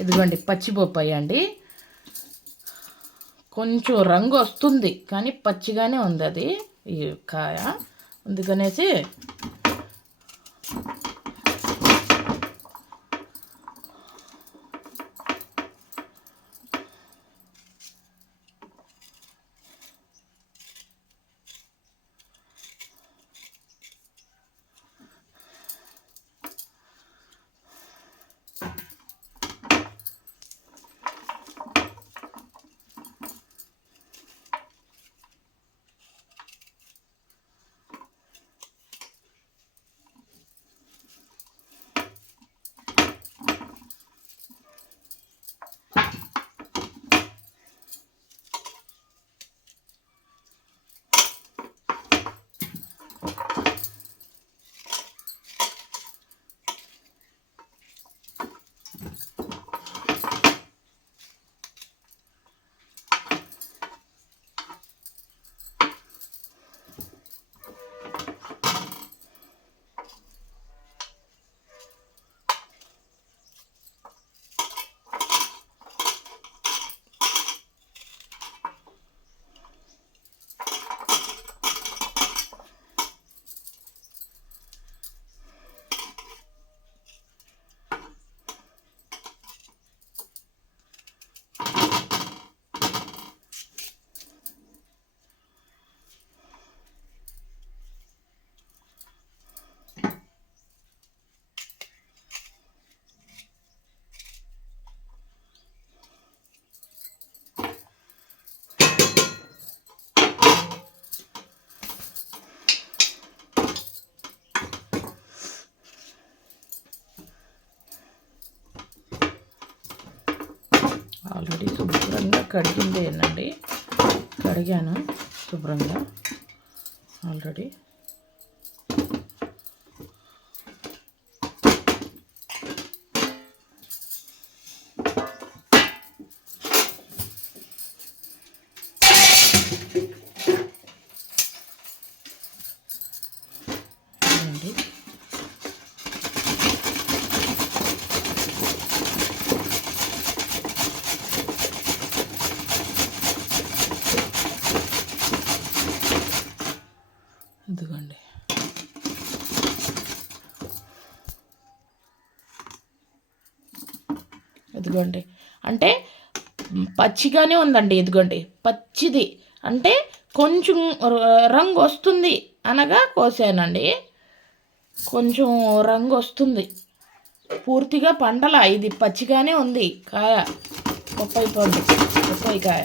ఇదిగోండి పచ్చి బొప్పాయి అండి. కొంచెం రంగు వస్తుంది కానీ పచ్చిగానే ఉంది అది ఈ కాయ. అందుకనేసి ఆల్రెడీ శుభ్రంగా కడిగిందేనండి. కడిగాను శుభ్రంగా ఆల్రెడీ. ఇదిగోండి ఇదిగోండి అంటే పచ్చిగానే ఉందండి. ఇదిగోండి పచ్చిది అంటే కొంచెం రంగు వస్తుంది అనగా కోసానండి. కొంచెం రంగు వస్తుంది, పూర్తిగా పండల. ఇది పచ్చిగానే ఉంది కాయ, బొప్పాయి పండు, బొప్పాయి కాయ.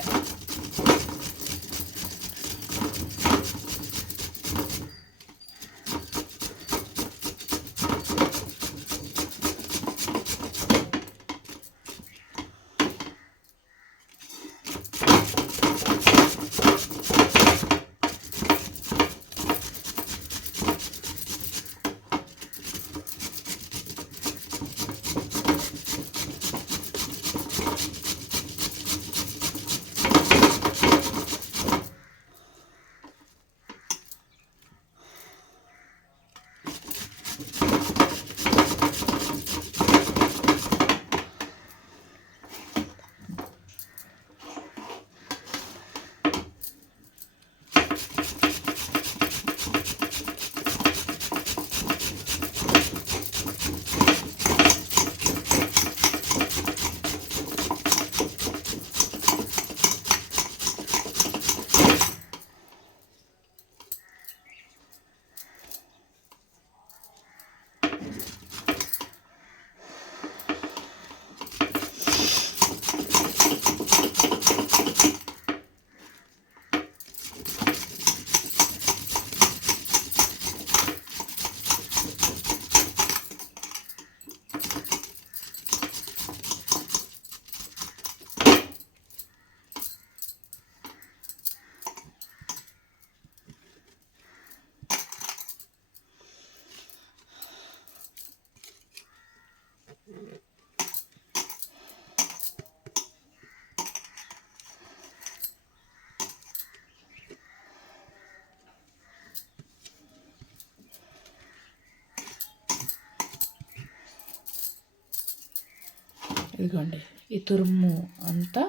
ఇదిగోండి ఈ తురుము అంతా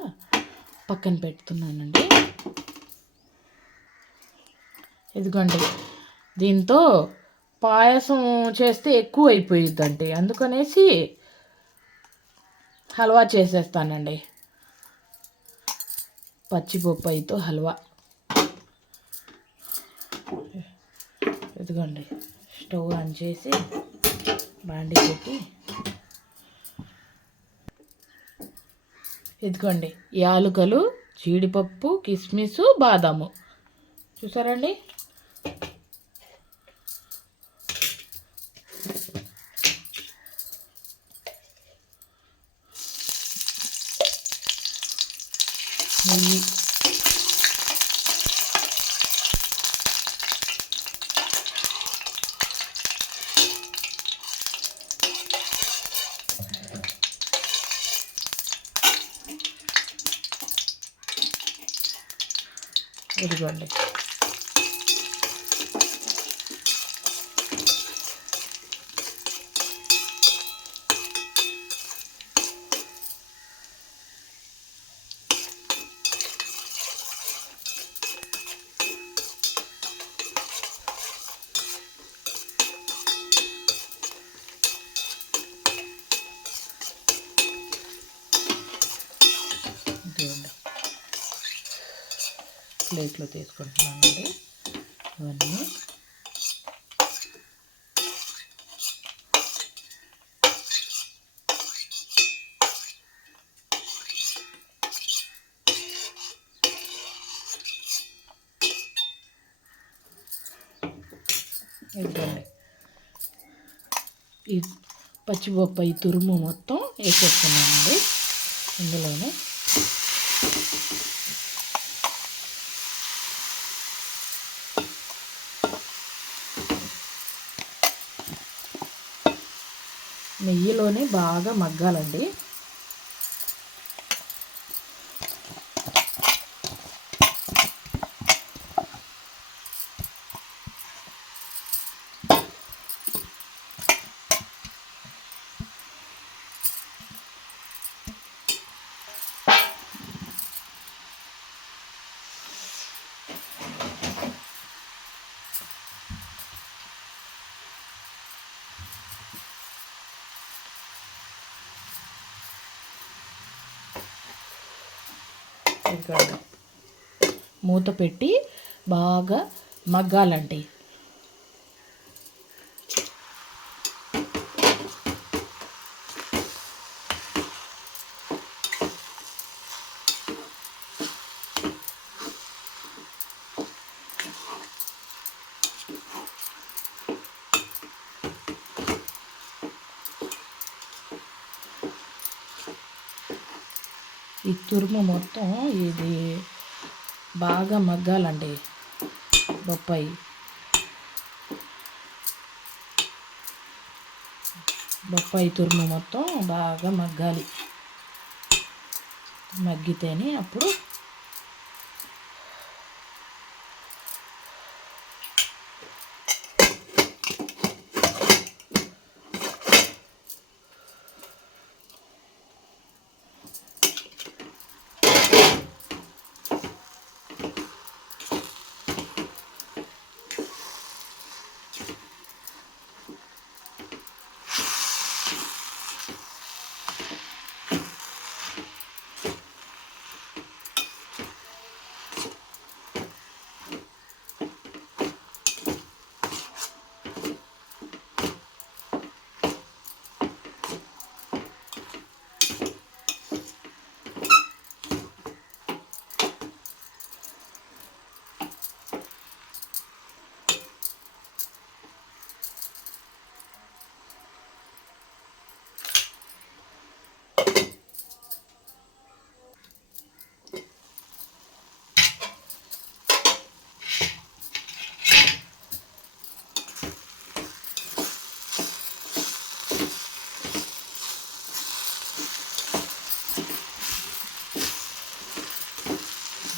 పక్కన పెడుతున్నానండి. ఇదిగోండి దీంతో పాయసం చేస్తే ఎక్కువ అయిపోయిద్దండి, అందుకనేసి హల్వా చేసేస్తానండి. పచ్చి బొప్పాయితో హల్వా. ఇదిగోండి స్టవ్ ఆన్ చేసి బాండి పెట్టి, ఇదిగోండి యాలకులు, జీడిపప్పు, కిస్మిస్, బాదాము చూసారండి. నెయ్యి, ఇదిగోండి ప్లేట్లో తీసుకుంటున్నానండి ఇవన్నీ. ఇదిగోండి ఈ పచ్చిబొప్పాయి తురుము మొత్తం వేసేస్తున్నానండి ఇందులోనే. నెయ్యిలోనే బాగా మగ్గాలండి. మూత పెట్టి బాగా మగ్గాలండి. ఈ తురుము మొత్తం ఇది బాగా మగ్గాలండి. బొప్పాయి తురుము మొత్తం బాగా మగ్గాలి. మగ్గితేనే అప్పుడు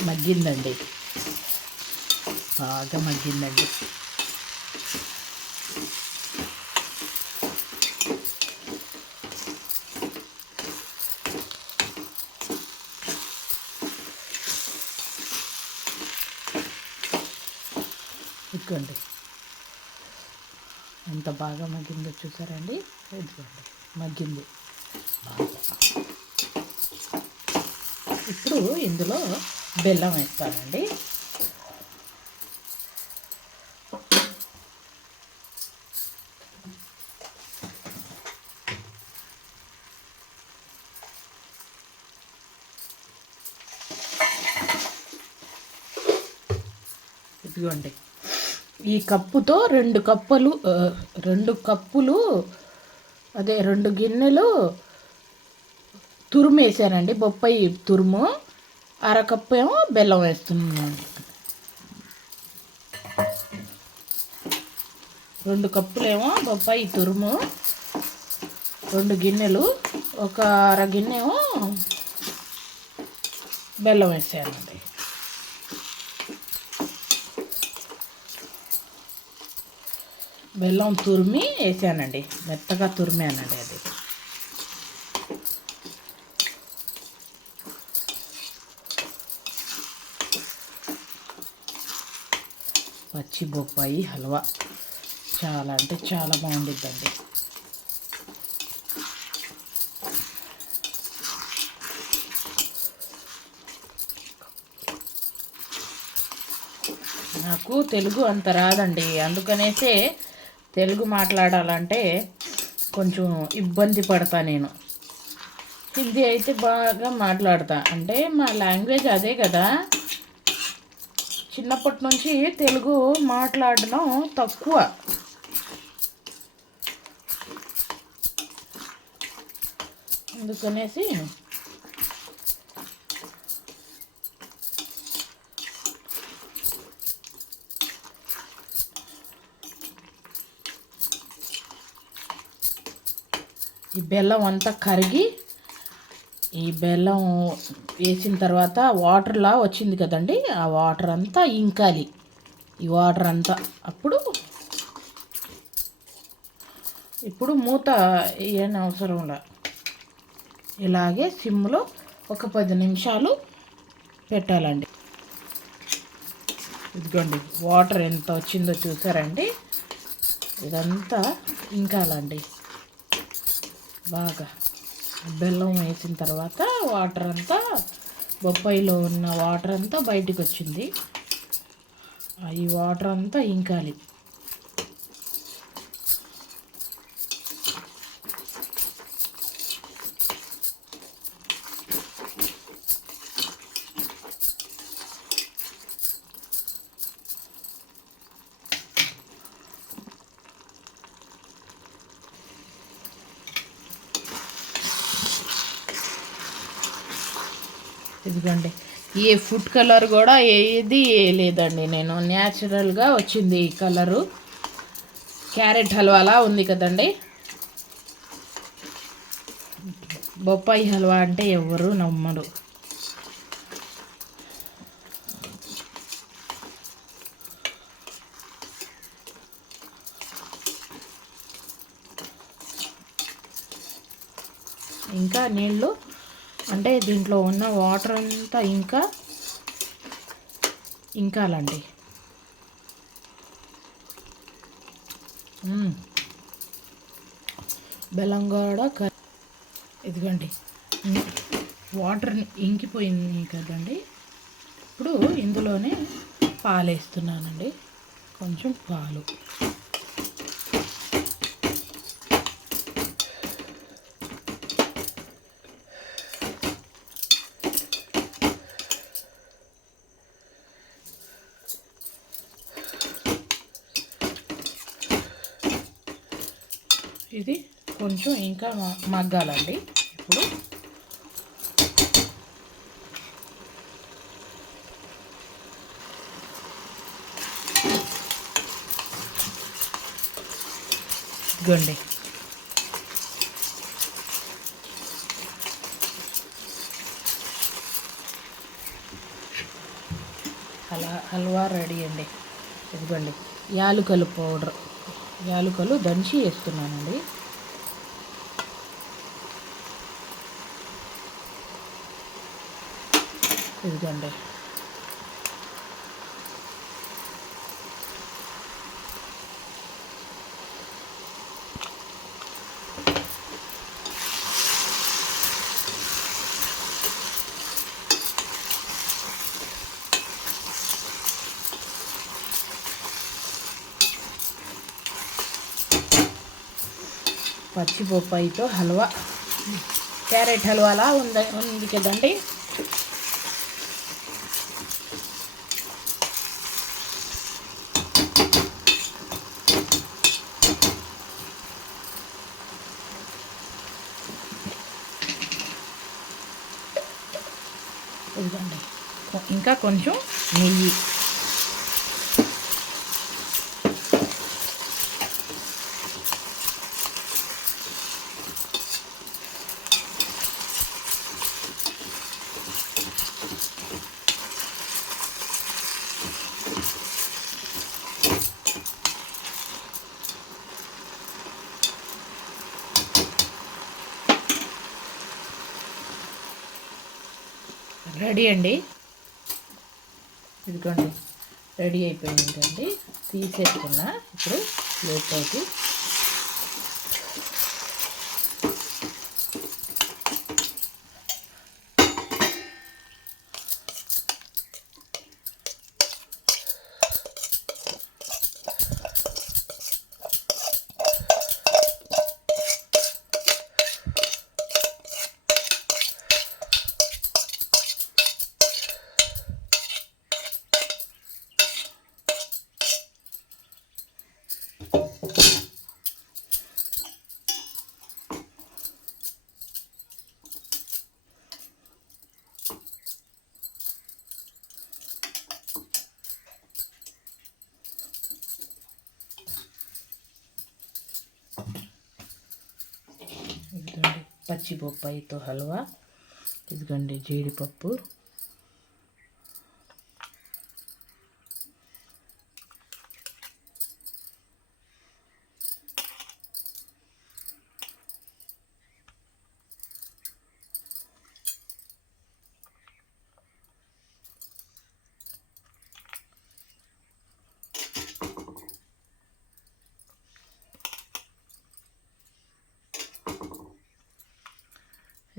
మగ్గిందండి, బాగా మగ్గిందండి. ఇదిగోండి ఎంత బాగా మగ్గిందో చూసారండి. ఇదిగోండి మగ్గింది బాగా. ఇప్పుడు ఇందులో బెల్లం వేస్తానండి. ఇదిగోండి ఈ కప్పుతో 2 కప్పులు అదే 2 గిన్నెలు తురుము వేసానండి. బొప్పాయి తురుము. అరకప్పు ఏమో బెల్లం వేస్తున్నాను. 2 కప్పులేమో బొప్పాయి తురుము, 2 గిన్నెలు, ఒక అర గిన్నె ఏమో బెల్లం వేసానండి. బెల్లం తురిమి వేసానండి. మెత్తగా తురిమానండి అది. పచ్చి బొప్పాయి హల్వా చాలా అంటే చాలా బాగుండిద్దండి. నాకు తెలుగు అంత రాదండి, అందుకనేసే తెలుగు మాట్లాడాలంటే కొంచెం ఇబ్బంది పడతా నేను. హిందీ అయితే బాగా మాట్లాడతా, అంటే మా లాంగ్వేజ్ అదే కదా. చిన్నప్పటి నుంచి తెలుగు మాట్లాడడం తక్కువ. అందుకనేసి ఈ బెల్లం అంతా కరిగి, ఈ బెల్లం వేసిన తర్వాత వాటర్లా వచ్చింది కదండి, ఆ వాటర్ అంతా ఇంకాలి. ఈ వాటర్ అంతా ఇప్పుడు మూత వేయని అవసరంలా, ఇలాగే సిమ్లో ఒక 10 నిమిషాలు పెట్టాలండి. ఇదిగోండి వాటర్ ఎంత వచ్చిందో చూసారండి. ఇదంతా ఇంకాలండి బాగా. బెల్లం వేసిన తర్వాత వాటర్ అంతా, బొప్పాయిలో ఉన్న వాటర్ అంతా బయటికి వచ్చింది. ఈ వాటర్ అంతా ఇంకాలి. ఇదిగోండి ఏ ఫుడ్ కలర్ కూడా ఏది లేదండి, నేను న్యాచురల్గా వచ్చింది ఈ కలరు. క్యారెట్ హల్వాలా ఉంది కదండి. బొప్పాయి హల్వా అంటే ఎవరు నమ్మరు. ఇంకా నీళ్ళు అంటే దీంట్లో ఉన్న వాటర్ అంతా ఇంకాలండి. బెల్లం కూడా ఇదిగోండి వాటర్ ఇంకిపోయింది కదండి. ఇప్పుడు ఇందులోనే పాలు వేస్తున్నానండి, కొంచెం పాలు. ఇది కొంచెం ఇంకా మగ్గాలండి. ఇప్పుడు ఇదిగోండి హల్వా రెడీ అండి. ఇదిగోండి యాలకుల పౌడర్, యాలకులు దంచి వేస్తున్నానండి. ఇదిగోండి పచ్చి బొప్పాయితో హల్వా, క్యారెట్ హల్వాలా ఉంది కదండి. ఇదిగోండి, ఇంకా కొంచెం నెయ్యి. రెడీ అండి. ఇదిగోండి, రెడీ అయిపోయింది కండి. తీసేసుకున్నా ఇప్పుడు ప్లేట్లోకి. ఇదిగోండి పచ్చి బొప్పాయితో హల్వా. ఇదిగోండి జీడిపప్పు,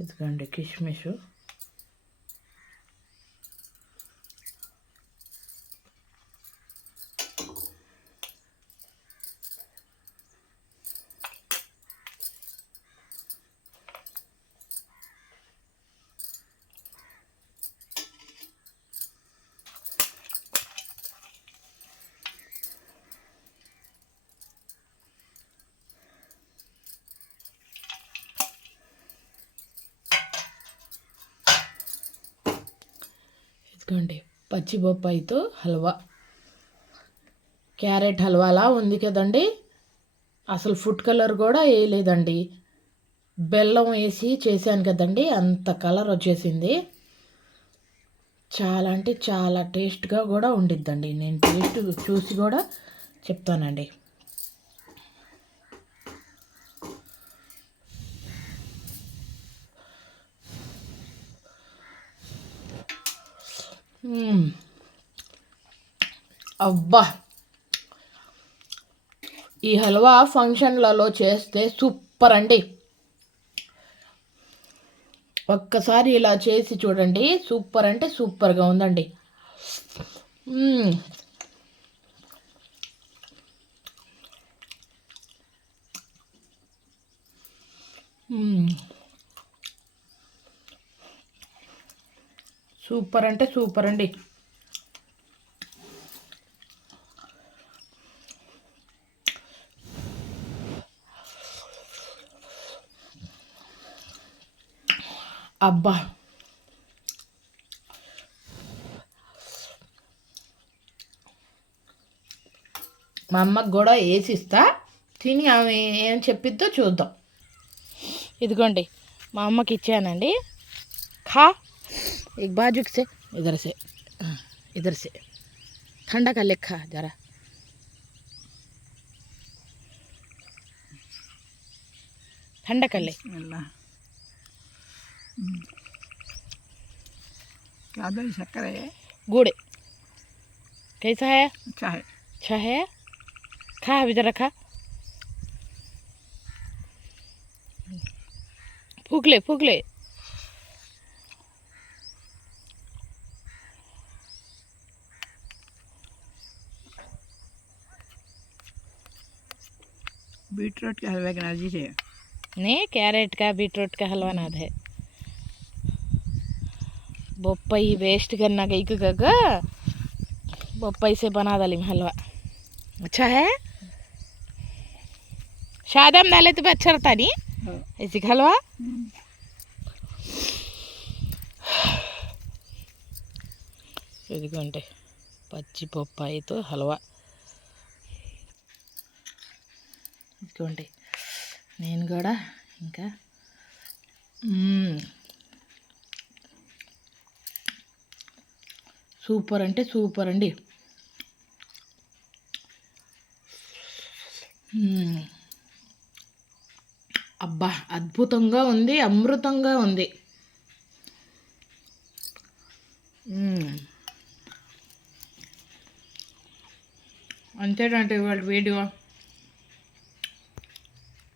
ఇదిగోండి కిష్మిష్, ఇదిగోండి పచ్చి బొప్పాయితో హల్వా, క్యారెట్ హల్వాలా ఉంది కదండి. అసలు ఫుడ్ కలర్ కూడా వేయలేదండి, బెల్లం వేసి చేశాను కదండి, అంత కలర్ వచ్చేసింది. చాలా అంటే చాలా టేస్ట్గా కూడా ఉండిద్దండి. నేను టేస్ట్ చూసి కూడా చెప్తానండి. అబ్బా, ఈ హల్వా ఫంక్షన్లలో చేస్తే సూపర్ అండి. ఒక్కసారి ఇలా చేసి చూడండి, సూపర్ అంటే సూపర్గా ఉందండి. సూపర్ అంటే సూపర్ అండి. అబ్బా, మా అమ్మకు కూడా వేసిస్తా, తిని ఆమె ఏం చెప్పిద్దో చూద్దాం. ఇదిగోండి మా అమ్మకి ఇచ్చానండి. खा एक बाजुक से इधर से ठंडा कर ले, खा जरा। ठंडा कर ले। क्या दही शक्कर है? गुड़। कैसा है? अच्छा है। अच्छा है, खा अभी जरा खा। फूक ले फूक ले। बीटरूट के हलवे की एनर्जी से नहीं, कैरेट का बीटरूट का हलवा नाद है। बोपाई वेस्ट करना गई का बोपाई से बना डाली हलवा। अच्छा है, शादम डाले तो भी अच्छा रहता नहीं ऐसी हलवा। ఇదిగోండి పచ్చి బొప్పాయితో హల్వా. ఇదిగోండి నేను కూడా ఇంకా సూపర్ అంటే సూపర్ అండి. అబ్బా అద్భుతంగా ఉంది, అమృతంగా ఉంది. అంతేనంటే ఇవాళ వీడియో.